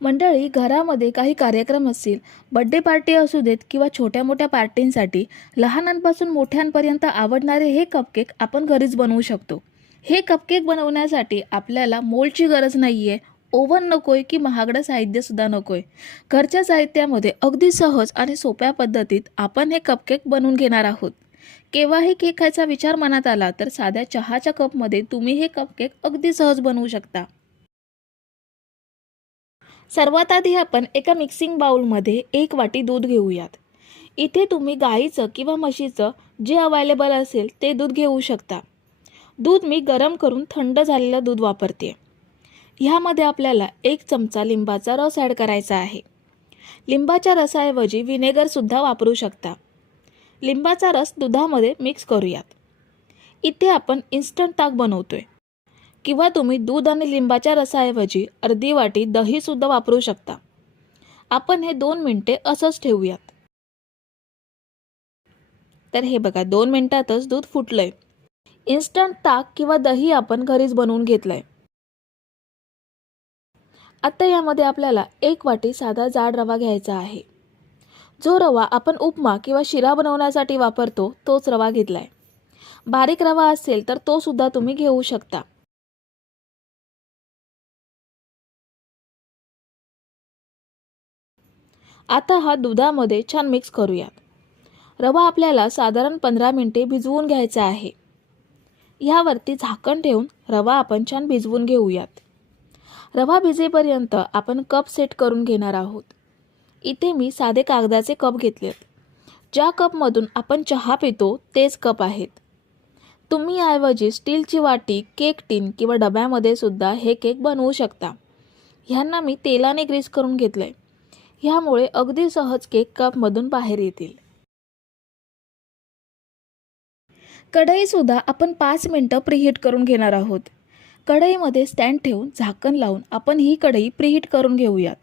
मंडळी घरामध्ये काही कार्यक्रम असतील बड्डे पार्टी असू देत किंवा छोट्या मोठ्या पार्टींसाठी लहानांपासून मोठ्यांपर्यंत आवडणारे हे कपकेक आपण घरीच बनवू शकतो. हे कपकेक बनवण्यासाठी आपल्याला मोल्डची गरज नाही आहे ओव्हन नको आहे की महागडं साहित्यसुद्धा नको आहे घरच्या साहित्यामध्ये अगदी सहज आणि सोप्या पद्धतीत आपण हे कपकेक बनवून घेणार आहोत. केव्हाही केक खायचा विचार मनात आला तर साध्या चहाच्या कपमध्ये तुम्ही हे कपकेक अगदी सहज बनवू शकता. सर्वात आधी आपण एका मिक्सिंग बाउलमध्ये एक वाटी दूध घेऊयात. इथे तुम्ही गाईचं किंवा म्हशीचं जे अवेलेबल असेल ते दूध घेऊ शकता. दूध मी गरम करून थंड झालेलं दूध वापरते. ह्यामध्ये आपल्याला एक चमचा लिंबाचा रस ॲड करायचा आहे. लिंबाच्या रसाऐवजी व्हिनेगरसुद्धा वापरू शकता. लिंबाचा रस दुधामध्ये मिक्स करूयात. इथे आपण इन्स्टंट ताक बनवतो आहे किंवा तुम्ही दूध आणि लिंबाच्या रसाऐवजी अर्धी वाटी दहीसुद्धा वापरू शकता. आपण हे दोन मिनटे असंच ठेवूयात. तर हे बघा दोन मिनटातच दूध फुटलंय. इन्स्टंट ताक किंवा दही आपण घरीच बनवून घेतलंय. आता यामध्ये आपल्याला एक वाटी साधा जाड रवा घ्यायचा आहे. जो रवा आपण उपमा किंवा शिरा बनवण्यासाठी वापरतो तोच रवा घेतलाय. बारीक रवा असेल तर तो सुद्धा तुम्ही घेऊ शकता. आता हा दुधामध्ये छान मिक्स करूयात. रवा आपल्याला साधारण पंधरा मिनटे भिजवून घ्यायचा आहे. ह्यावरती झाकण ठेवून रवा आपण छान भिजवून घेऊयात. रवा भिजेपर्यंत आपण कप सेट करून घेणार आहोत. इथे मी साधे कागदाचे कप घेतलेत. ज्या कपमधून आपण चहा पितो तेच कप आहेत. तुम्ही ऐवजी स्टीलची वाटी केक टीन किंवा डब्यामध्ये सुद्धा हे केक बनवू शकता. ह्यांना मी तेलाने ग्रीस करून घेतलं आहे ह्यामुळे अगदी सहज केक कपमधून बाहेर येतील. कढईसुद्धा आपण पाच मिनटं प्रिहीट करून घेणार आहोत. कढईमध्ये स्टँड ठेवून झाकण लावून आपण ही कढई प्रिहीट करून घेऊयात.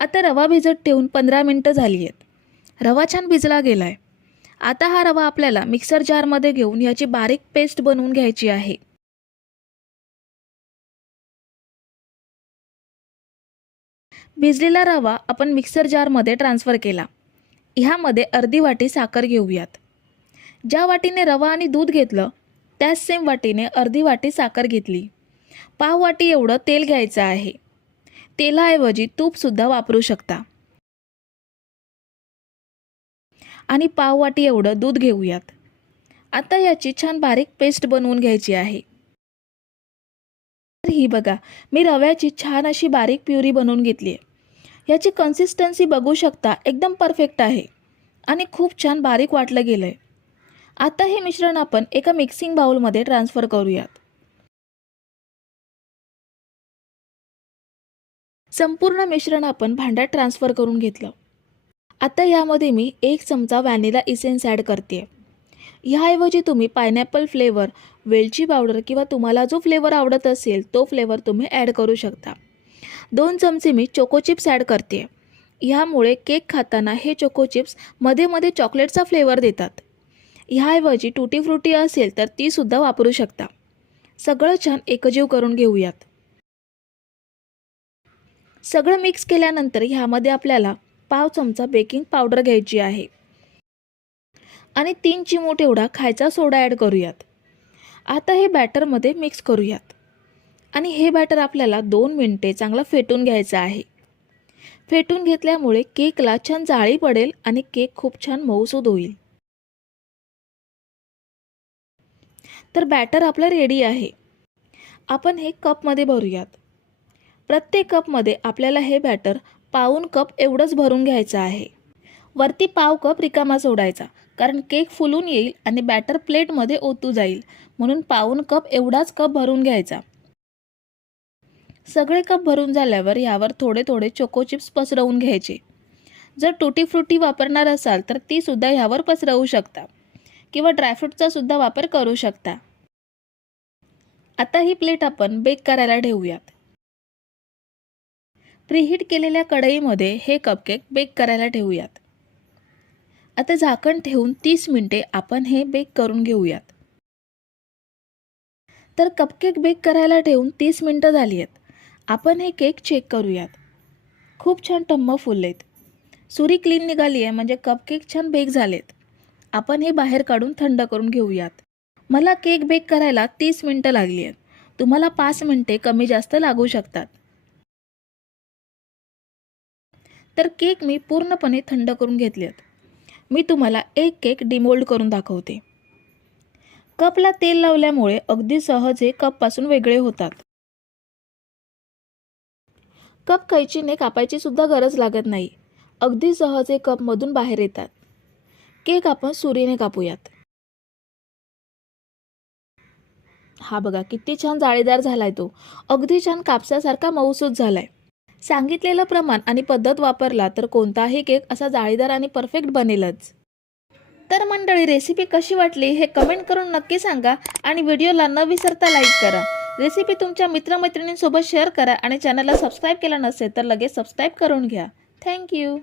आता रवा भिजत ठेवून पंधरा मिनटं झाली आहेत रवा छान भिजला गेलाय. आता हा रवा आपल्याला मिक्सर जारमध्ये घेऊन याची बारीक पेस्ट बनवून घ्यायची आहे. भिजलेला रवा आपण मिक्सर जारमध्ये ट्रान्सफर केला. ह्यामध्ये अर्धी वाटी साखर घेऊयात. ज्या वाटीने रवा आणि दूध घेतलं त्याच सेम वाटीने अर्धी वाटी साखर घेतली. पाव वाटी एवढं तेल घ्यायचं आहे. तेलाऐवजी तूपसुद्धा वापरू शकता. आणि पाव वाटी एवढं दूध घेऊयात. आता याची छान बारीक पेस्ट बनवून घ्यायची आहे. तर ही बघा मी रव्याची छान अशी बारीक प्युरी बनवून घेतली आहे. याची कन्सिस्टन्सी बघू शकता एकदम परफेक्ट आहे. आणि खूप छान बारीक वाटलं गेलं आहे आता हे मिश्रण आपण एका मिक्सिंग बाउलमध्ये ट्रान्सफर करूयात. संपूर्ण मिश्रण आपण भांड्यात ट्रान्सफर करून घेतलं. आता यामध्ये मी एक चमचा व्हॅनिला इसेन्स ॲड करते ह्याऐवजी तुम्ही पायनॅपल फ्लेवर वेलची पावडर किंवा तुम्हाला जो फ्लेवर आवडत असेल तो फ्लेवर तुम्ही ॲड करू शकता. दोन चमचे मी चोको चिप्स ॲड करते. ह्यामुळे केक खाताना हे चोको चिप्समध्ये मध्ये चॉकलेटचा फ्लेवर देतात. ह्याऐवजी टुटी फ्रुटी असेल तर तीसुद्धा वापरू शकता. सगळं छान एकजीव करून घेऊयात. सगळं मिक्स केल्यानंतर ह्यामध्ये आपल्याला पाव चमचा बेकिंग पावडर घ्यायची आहे. आणि तीन चिमूट एवढा खायचा सोडा ॲड करूयात. आता हे बॅटरमध्ये मिक्स करूयात. आणि हे बॅटर आपल्याला दोन मिनटे चांगलं फेटून घ्यायचं आहे. फेटून घेतल्यामुळे केकला छान जाळी पडेल आणि केक खूप छान मऊसूद होईल. तर बॅटर आपलं रेडी आहे. आपण हे कपमध्ये भरूयात. प्रत्येक कपमध्ये आपल्याला हे बॅटर पाऊन कप एवढंच भरून घ्यायचं आहे. वरती पाव कप रिकामा सोडायचा. कारण केक फुलून येईल आणि बॅटर प्लेटमध्ये ओतू जाईल. म्हणून पाऊन कप एवढाच कप भरून घ्यायचा. सगळे कप भरून झाल्यावर यावर थोडे थोडे चोको चिप्स पसरवून घ्यायचे. जर टुटी फ्रुटी वापरणार असाल तर ती सुद्धा ह्यावर पसरवू शकता. किंवा ड्रायफ्रूटचा सुद्धा वापर करू शकता. आता ही प्लेट आपण बेक करायला ठेवूयात. प्रीहीट केलेल्या कढईमध्ये हे कपकेक बेक करायला ठेवूयात. आता झाकण ठेवून तीस मिनटे आपण हे बेक करून घेऊयात. तर कपकेक बेक करायला ठेवून तीस मिनटं झाली आहेत. आपण हे केक चेक करूयात. खूप छान टम्म फुललेत. सुरी क्लीन निघाली आहे म्हणजे कपकेक छान बेक झालेत. आपण हे बाहेर काढून थंड करून घेऊयात. मला केक बेक करायला तीस मिनटं लागली आहेत. तुम्हाला पाच मिनटे कमी जास्त लागू शकतात. तर केक मी पूर्णपणे थंड करून घेतले आहेत मी तुम्हाला एक केक डिमोल्ड करून दाखवते. कपला तेल लावल्यामुळे अगदी सहज हे कपपासून वेगळे होतात. कप कैचीने कापायची सुद्धा गरज लागत नाही. अगदी सहज हे कपमधून बाहेर येतात. केक आपण सुरीने कापूयात. हा बघा किती छान जाळीदार झालाय तो. अगदी छान कापसासारखा मऊसूत झालाय. सांगितलेलं प्रमाण आणि पद्धत वापरला तर कोणताही केक असा जाळीदार आणि परफेक्ट बनेलच. तर मंडळी रेसिपी कशी वाटली हे कमेंट करून नक्की सांगा आणि व्हिडिओला न विसरता लाईक करा. रेसिपी तुमच्या मित्रमैत्रिणींसोबत शेअर करा आणि चॅनलला सबस्क्राईब केला नसेल तर लगेच सबस्क्राईब करून घ्या. थँक्यू